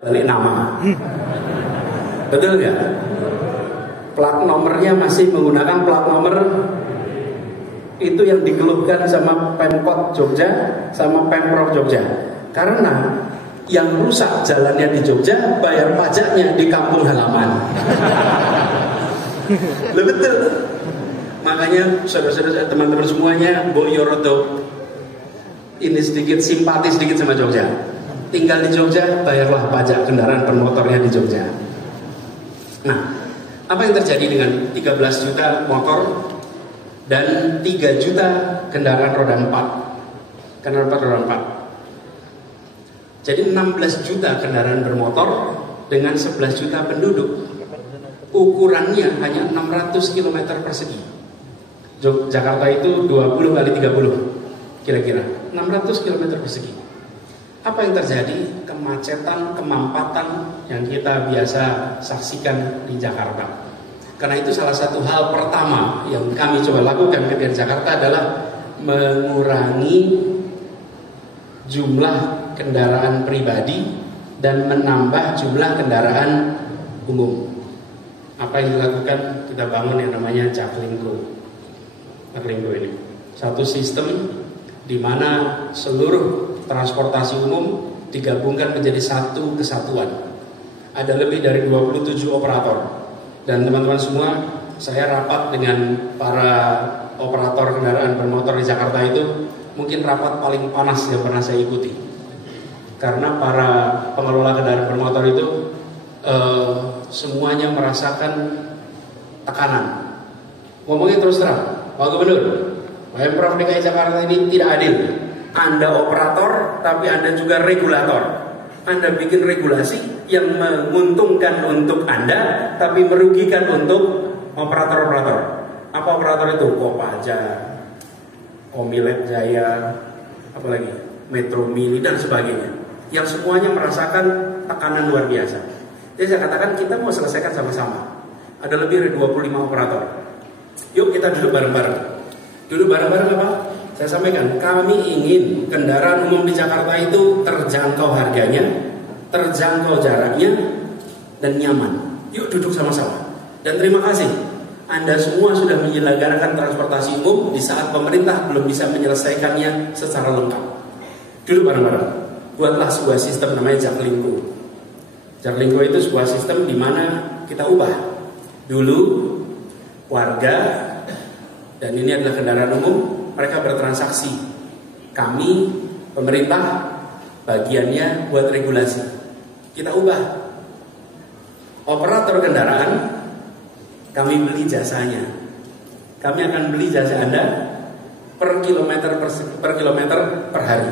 balik nama. Betul nggak? Plat nomornya masih menggunakan plat nomor itu yang dikeluhkan sama Pemkot Jogja sama Pemprov Jogja. Karena yang rusak jalannya di Jogja, bayar pajaknya di kampung halaman. Betul. Makanya saudara-saudara, teman-teman semuanya, Boyorodo ini sedikit simpati sedikit sama Jogja. Tinggal di Jogja, bayarlah pajak kendaraan bermotornya di Jogja. Nah, apa yang terjadi dengan 13 juta motor dan 3 juta kendaraan roda 4? Kendaraan roda 4. Jadi 16 juta kendaraan bermotor dengan 11 juta penduduk. Ukurannya hanya 600 km persegi. Jakarta itu 20 kali 30 kira-kira 600 km persegi. Apa yang terjadi? Kemacetan, kemampatan yang kita biasa saksikan di Jakarta. Karena itu salah satu hal pertama yang kami coba lakukan ketika di Jakarta adalah mengurangi jumlah kendaraan pribadi dan menambah jumlah kendaraan umum. Apa yang dilakukan? Kita bangun yang namanya Jaklingko. Jaklingko ini satu sistem di mana seluruh transportasi umum digabungkan menjadi satu kesatuan. Ada lebih dari 27 operator. Dan teman-teman semua, saya rapat dengan para operator kendaraan bermotor di Jakarta itu mungkin rapat paling panas yang pernah saya ikuti. Karena para pengelola kendaraan bermotor itu semuanya merasakan tekanan. Ngomongnya terus terang, Pak Gubernur, Pemprov DKI Jakarta ini tidak adil. Anda operator, tapi Anda juga regulator. Anda bikin regulasi yang menguntungkan untuk Anda, tapi merugikan untuk operator-operator. Apa operator itu? Kopaja, Komilet Jaya, apalagi Metro Mini dan sebagainya. Yang semuanya merasakan tekanan luar biasa. Jadi saya katakan kita mau selesaikan sama-sama. Ada lebih dari 25 operator. Yuk kita duduk bareng-bareng. Duduk bareng-bareng apa? Saya sampaikan, kami ingin kendaraan umum di Jakarta itu terjangkau harganya, terjangkau jaraknya, dan nyaman. Yuk duduk sama-sama. Dan terima kasih, Anda semua sudah menyelenggarakan transportasi umum di saat pemerintah belum bisa menyelesaikannya secara lengkap. Duduk bareng-bareng. Buatlah sebuah sistem namanya Jaklingko. Jaklingko itu sebuah sistem di mana kita ubah. Dulu warga, dan ini adalah kendaraan umum, mereka bertransaksi. Kami, pemerintah, bagiannya buat regulasi. Kita ubah. Operator kendaraan, kami beli jasanya. Kami akan beli jasa Anda per kilometer per hari.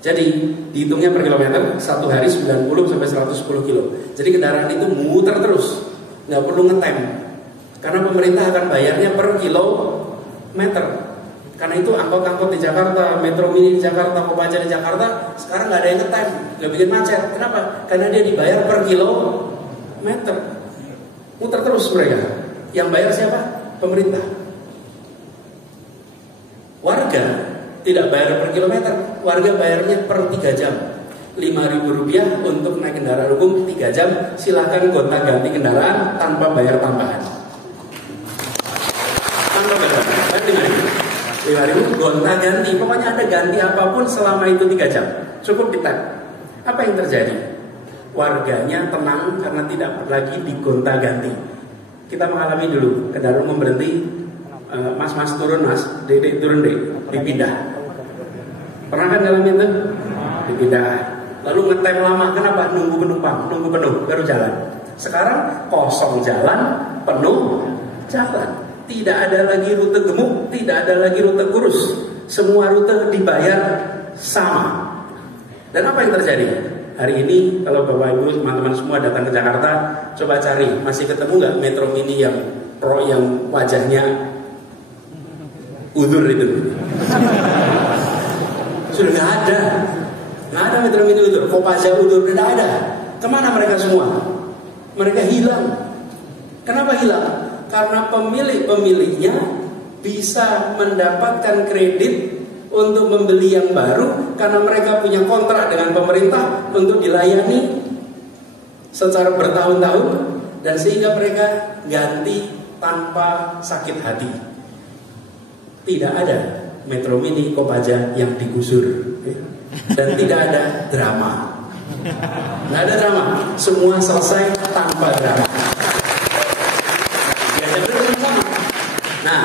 Jadi dihitungnya per kilometer, satu hari 90 sampai 110 kilo. Jadi kendaraan itu muter terus, nggak perlu ngetem. Karena pemerintah akan bayarnya per kilometer. Karena itu angkot-angkot di Jakarta, Metro Mini di Jakarta, Kopaja di Jakarta sekarang nggak ada yang ngetem, nggak bikin macet. Kenapa? Karena dia dibayar per kilometer. Muter terus mereka. Yang bayar siapa? Pemerintah. Warga tidak bayar per kilometer, warga bayarnya per 3 jam. Rp5.000 untuk naik kendaraan umum 3 jam. Silahkan gonta-ganti kendaraan tanpa bayar tambahan. Tanpa bayar tambahan. 5.000 gonta-ganti. Pokoknya Anda ganti apapun selama itu 3 jam. Cukup di tap. Apa yang terjadi? Warganya tenang karena tidak lagi digonta-ganti. Kita mengalami dulu kendaraan umum berhenti, mas turun mas, dek turun dek, dipindah. Pernah kan ngalamin itu? Dipindah. Lalu ngetem lama, kenapa? Nunggu penumpang, nunggu penuh baru jalan. Sekarang kosong jalan, penuh jalan. Tidak ada lagi rute gemuk, tidak ada lagi rute kurus. Semua rute dibayar sama. Dan apa yang terjadi? Hari ini kalau Bapak Ibu teman-teman semua datang ke Jakarta, coba cari, masih ketemu nggak Metro Mini yang pro yang wajahnya udur itu? Sudah nggak ada Metro Mini udur, Kopaja udur, tidak ada. Kemana mereka semua? Mereka hilang. Kenapa hilang? Karena pemilik-pemiliknya bisa mendapatkan kredit untuk membeli yang baru karena mereka punya kontrak dengan pemerintah untuk dilayani secara bertahun-tahun, dan sehingga mereka ganti tanpa sakit hati. Tidak ada Metro Mini Kopaja yang digusur, dan tidak ada drama. Nggak ada drama, semua selesai tanpa drama. Nah,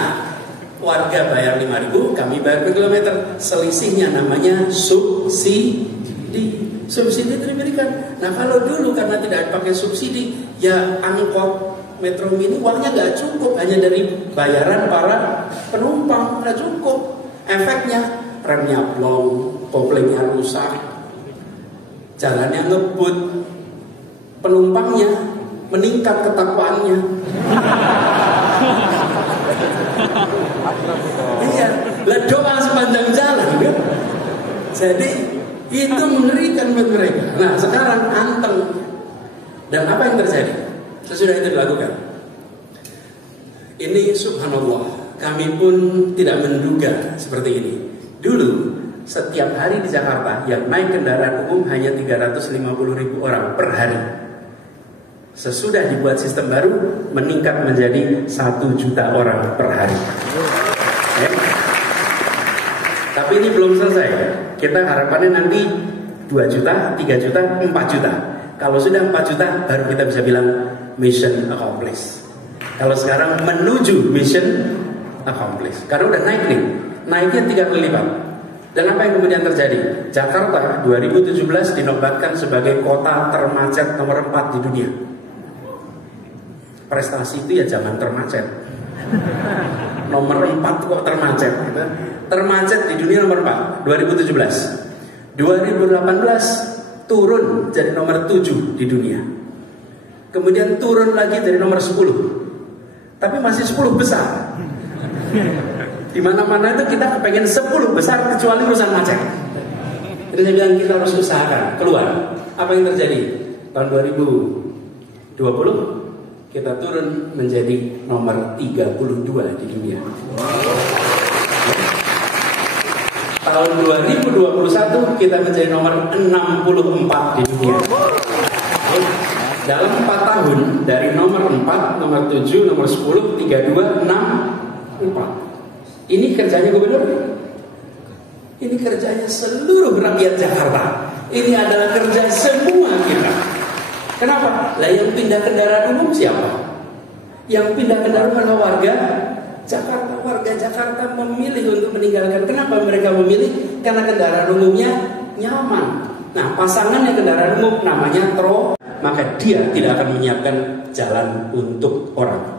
warga bayar 5.000, kami bayar per kilometer. Selisihnya namanya subsidi. Subsidi itu diberikan. Nah, kalau dulu karena tidak pakai subsidi, ya angkot Metro Mini uangnya nggak cukup, hanya dari bayaran para penumpang nggak cukup. Efeknya remnya blong, koplingnya rusak, jalannya ngebut, penumpangnya meningkat ketakwaannya. Iya, lah doa sepanjang jalan kan? Jadi itu mengerikan buat mereka. Nah, sekarang anteng. Dan apa yang terjadi sesudah itu dilakukan? Ini subhanallah, kami pun tidak menduga seperti ini. Dulu setiap hari di Jakarta yang naik kendaraan umum hanya 350.000 orang per hari. Sesudah dibuat sistem baru, meningkat menjadi 1 juta orang per hari. Ya. Tapi ini belum selesai. Kita harapannya nanti 2 juta, 3 juta, 4 juta. Kalau sudah 4 juta, baru kita bisa bilang mission accomplished. Kalau sekarang menuju mission accomplished. Karena udah naik nih, naiknya 3 kali lipat. Dan apa yang kemudian terjadi? Jakarta 2017 dinobatkan sebagai kota termacet nomor 4 di dunia. Prestasi itu ya zaman termacet. Nomor 4 kok termacet gitu. Termacet di dunia nomor 4 2017. 2018 turun jadi nomor 7 di dunia. Kemudian turun lagi dari nomor 10. Tapi masih 10 besar. Di mana-mana itu kita kepengen 10 besar kecuali urusan macet. Jadi saya bilang kita harus usahakan keluar. Apa yang terjadi? Tahun 2020 kita turun menjadi nomor 32 di dunia. Tahun 2021 kita menjadi nomor 64 di dunia. Dalam 4 tahun dari nomor 4, nomor 7, nomor 10, 32, 6, 4. Ini kerjanya gubernur. Ini kerjanya seluruh rakyat Jakarta. Ini adalah kerja semua kita. Kenapa? Lah yang pindah kendaraan umum siapa? Yang pindah kendaraan adalah warga Jakarta. Warga Jakarta memilih untuk meninggalkan. Kenapa mereka memilih? Karena kendaraan umumnya nyaman. Nah, pasangannya kendaraan umum namanya tro, maka dia tidak akan menyiapkan jalan untuk orang.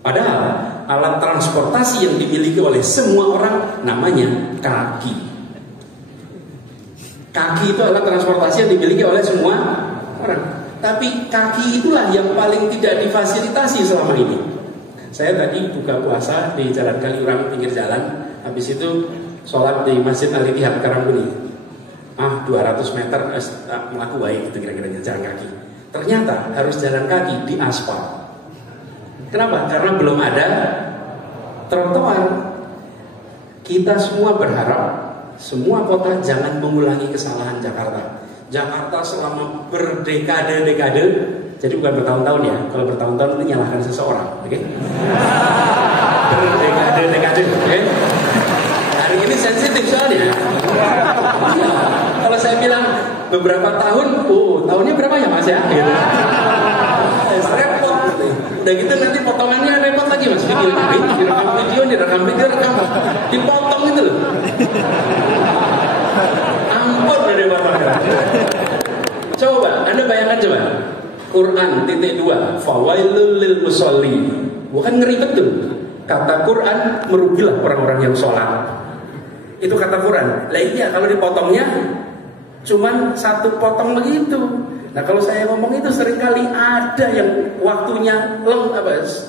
Padahal alat transportasi yang dimiliki oleh semua orang namanya kaki. Kaki itu alat transportasi yang dimiliki oleh semua orang. Tapi kaki itulah yang paling tidak difasilitasi selama ini. Saya tadi buka puasa di Jalan Kaliurang pinggir jalan, habis itu sholat di Masjid Al-Ittihad Karambuni. 200 meter melaku baik itu kira-kira jalan kaki. Ternyata harus jalan kaki di aspal. Kenapa? Karena belum ada trotoar. Kita semua berharap semua kota jangan mengulangi kesalahan Jakarta. Jakarta selama berdekade-dekade, jadi bukan bertahun-tahun ya. Kalau bertahun-tahun itu nyalahkan seseorang, oke? Okay? Berdekade-dekade, oke? Okay? Hari ini sensitif soalnya. Ya, kalau saya bilang beberapa tahun, tahunnya berapa ya mas ya? Gitu. Repot. Udah gitu nanti potongannya repot lagi mas. Direkam video, dipotong gitu loh. Ampun dari potongnya. Coba, Anda bayangkan coba. Quran .2 Fawailul lil musolli. Bukan ngeri betul. Kata Quran merugilah orang-orang yang sholat. Itu kata Quran. Lah iya kalau dipotongnya cuman 1 potong begitu. Nah kalau saya ngomong itu seringkali ada yang waktunya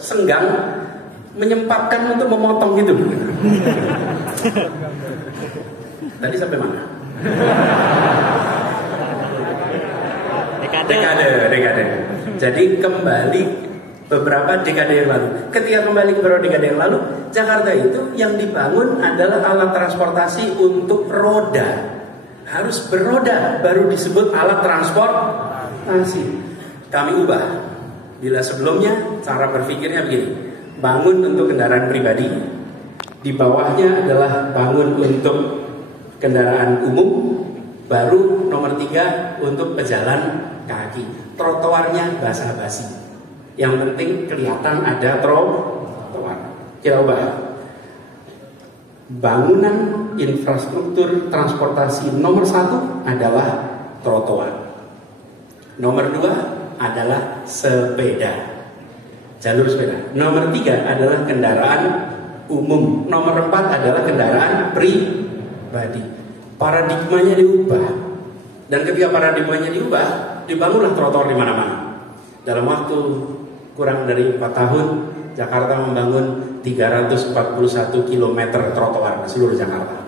senggang menyempatkan untuk memotong gitu. Tadi sampai mana? Dekade. Jadi kembali beberapa dekade yang lalu. Ketika kembali ke beberapa dekade yang lalu, Jakarta itu yang dibangun adalah alat transportasi untuk roda. Harus beroda baru disebut alat transportasi. transportasi. Kami ubah. Bila sebelumnya cara berpikirnya begini, bangun untuk kendaraan pribadi, di bawahnya adalah bangun untuk kendaraan umum, baru nomor 3 untuk pejalan kaki. Trotoarnya basa-basi. Yang penting kelihatan ada trotoar. Kita ubah. Bangunan infrastruktur transportasi nomor 1 adalah trotoar. Nomor 2 adalah sepeda, jalur sepeda. Nomor 3 adalah kendaraan umum. Nomor 4 adalah kendaraan pribadi. Paradigmanya diubah. Dan ketika paradigmanya diubah, dibangunlah trotoar di mana-mana. Dalam waktu kurang dari 4 tahun, Jakarta membangun 341 km trotoar di seluruh Jakarta.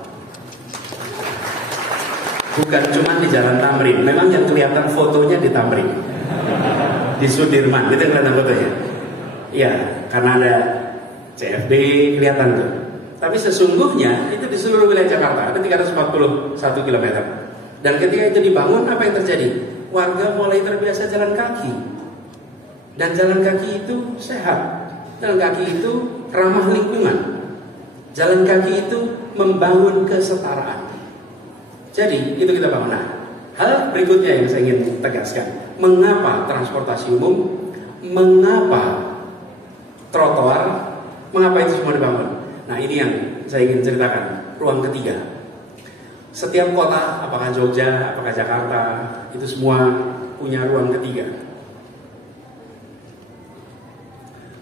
Bukan cuma di Jalan Tamrin, memang yang kelihatan fotonya di Tamrin, di Sudirman, itu kelihatan fotonya. Iya, karena ada CFD kelihatan tuh. Tapi sesungguhnya itu di seluruh wilayah Jakarta ada 341 km. Dan ketika itu dibangun, apa yang terjadi? Warga mulai terbiasa jalan kaki. Dan jalan kaki itu sehat. Jalan kaki itu ramah lingkungan. Jalan kaki itu membangun kesetaraan. Jadi itu kita bangun. Nah, hal berikutnya yang saya ingin tegaskan, mengapa transportasi umum, mengapa trotoar, mengapa itu semua dibangun? Nah, ini yang saya ingin ceritakan. Ruang ketiga. Setiap kota, apakah Jogja, apakah Jakarta, itu semua punya ruang ketiga.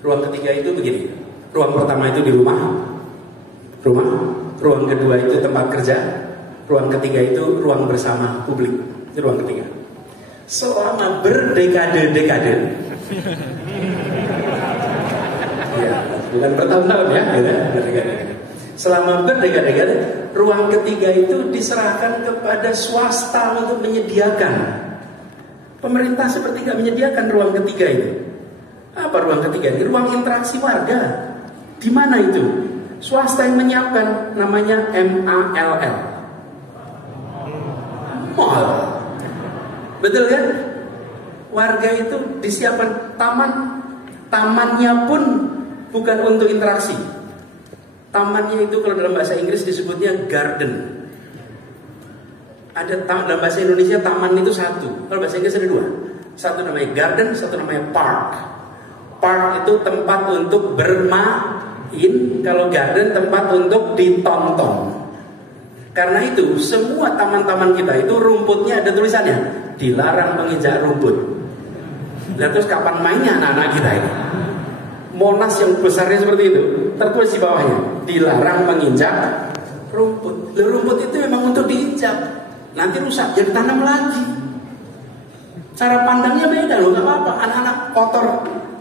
Ruang ketiga itu begini. Ruang pertama itu di rumah. Ruang kedua itu tempat kerja. Ruang ketiga itu ruang bersama publik. Itu ruang ketiga. Selama berdekade-dekade, ya, bukan bertahun-tahun ya, berdekade-dekade. Selama berdekade-dekade, ruang ketiga itu diserahkan kepada swasta untuk menyediakan. Pemerintah seperti nggak menyediakan ruang ketiga itu. Apa ruang ketiga ini? Ruang interaksi warga. Di mana itu? Swasta yang menyiapkan, namanya MALL. Mall. Betul kan? Warga itu disiapkan taman. Tamannya pun bukan untuk interaksi. Tamannya itu kalau dalam bahasa Inggris disebutnya garden. Ada dalam bahasa Indonesia taman itu satu. Kalau bahasa Inggris ada 2. Satu namanya garden, satu namanya park. Park itu tempat untuk bermain. Kalau garden tempat untuk ditonton. Karena itu semua taman-taman kita itu rumputnya ada tulisannya dilarang menginjak rumput. Nah terus kapan mainnya anak-anak kita ini? Monas yang besarnya seperti itu tertulis di bawahnya dilarang menginjak rumput. Lalu rumput itu memang untuk diinjak, nanti rusak jadi tanam lagi. Cara pandangnya beda loh, nggak apa-apa. Anak-anak kotor,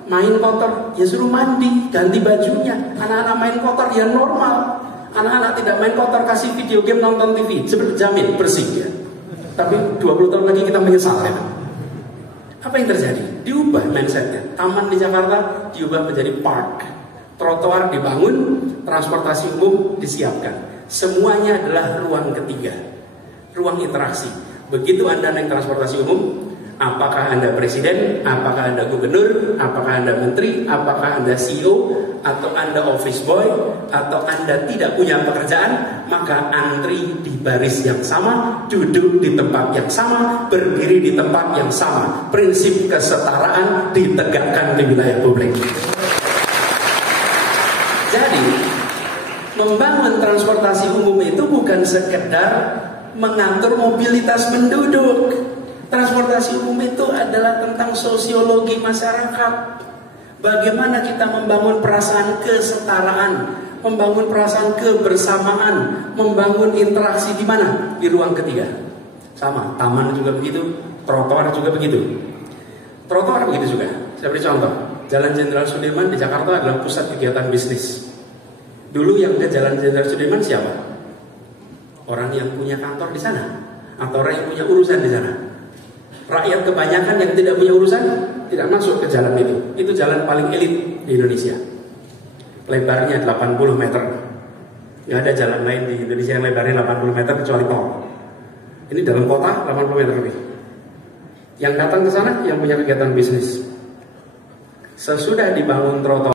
main kotor, ya suruh mandi, ganti bajunya. Anak-anak main kotor ya normal. Anak-anak tidak main kotor, kasih video game, nonton TV, jamin bersih ya. Tapi 20 tahun lagi kita menyesal ya. Apa yang terjadi? Diubah mindsetnya. Taman di Jakarta diubah menjadi park. Trotoar dibangun, transportasi umum disiapkan. Semuanya adalah ruang ketiga, ruang interaksi. Begitu Anda naik transportasi umum, apakah Anda presiden, apakah Anda gubernur, apakah Anda menteri, apakah Anda CEO, atau Anda office boy, atau Anda tidak punya pekerjaan, maka antri di baris yang sama, duduk di tempat yang sama, berdiri di tempat yang sama. Prinsip kesetaraan ditegakkan di wilayah publik. Jadi, membangun transportasi umum itu bukan sekedar mengatur mobilitas penduduk. Transportasi umum itu adalah tentang sosiologi masyarakat. Bagaimana kita membangun perasaan kesetaraan, membangun perasaan kebersamaan, membangun interaksi di mana? Di ruang ketiga. Sama, taman juga begitu, trotoar juga begitu. Trotoar begitu juga. Saya beri contoh. Jalan Jenderal Sudirman di Jakarta adalah pusat kegiatan bisnis. Dulu yang ke Jalan Jenderal Sudirman siapa? Orang yang punya kantor di sana, atau orang yang punya urusan di sana. Rakyat kebanyakan yang tidak punya urusan tidak masuk ke jalan itu. Itu jalan paling elit di Indonesia. Lebarnya 80 meter. Nggak ada jalan lain di Indonesia yang lebarnya 80 meter kecuali tol. Ini dalam kota 80 meter lebih. Yang datang ke sana yang punya kegiatan bisnis. Sesudah dibangun trotoar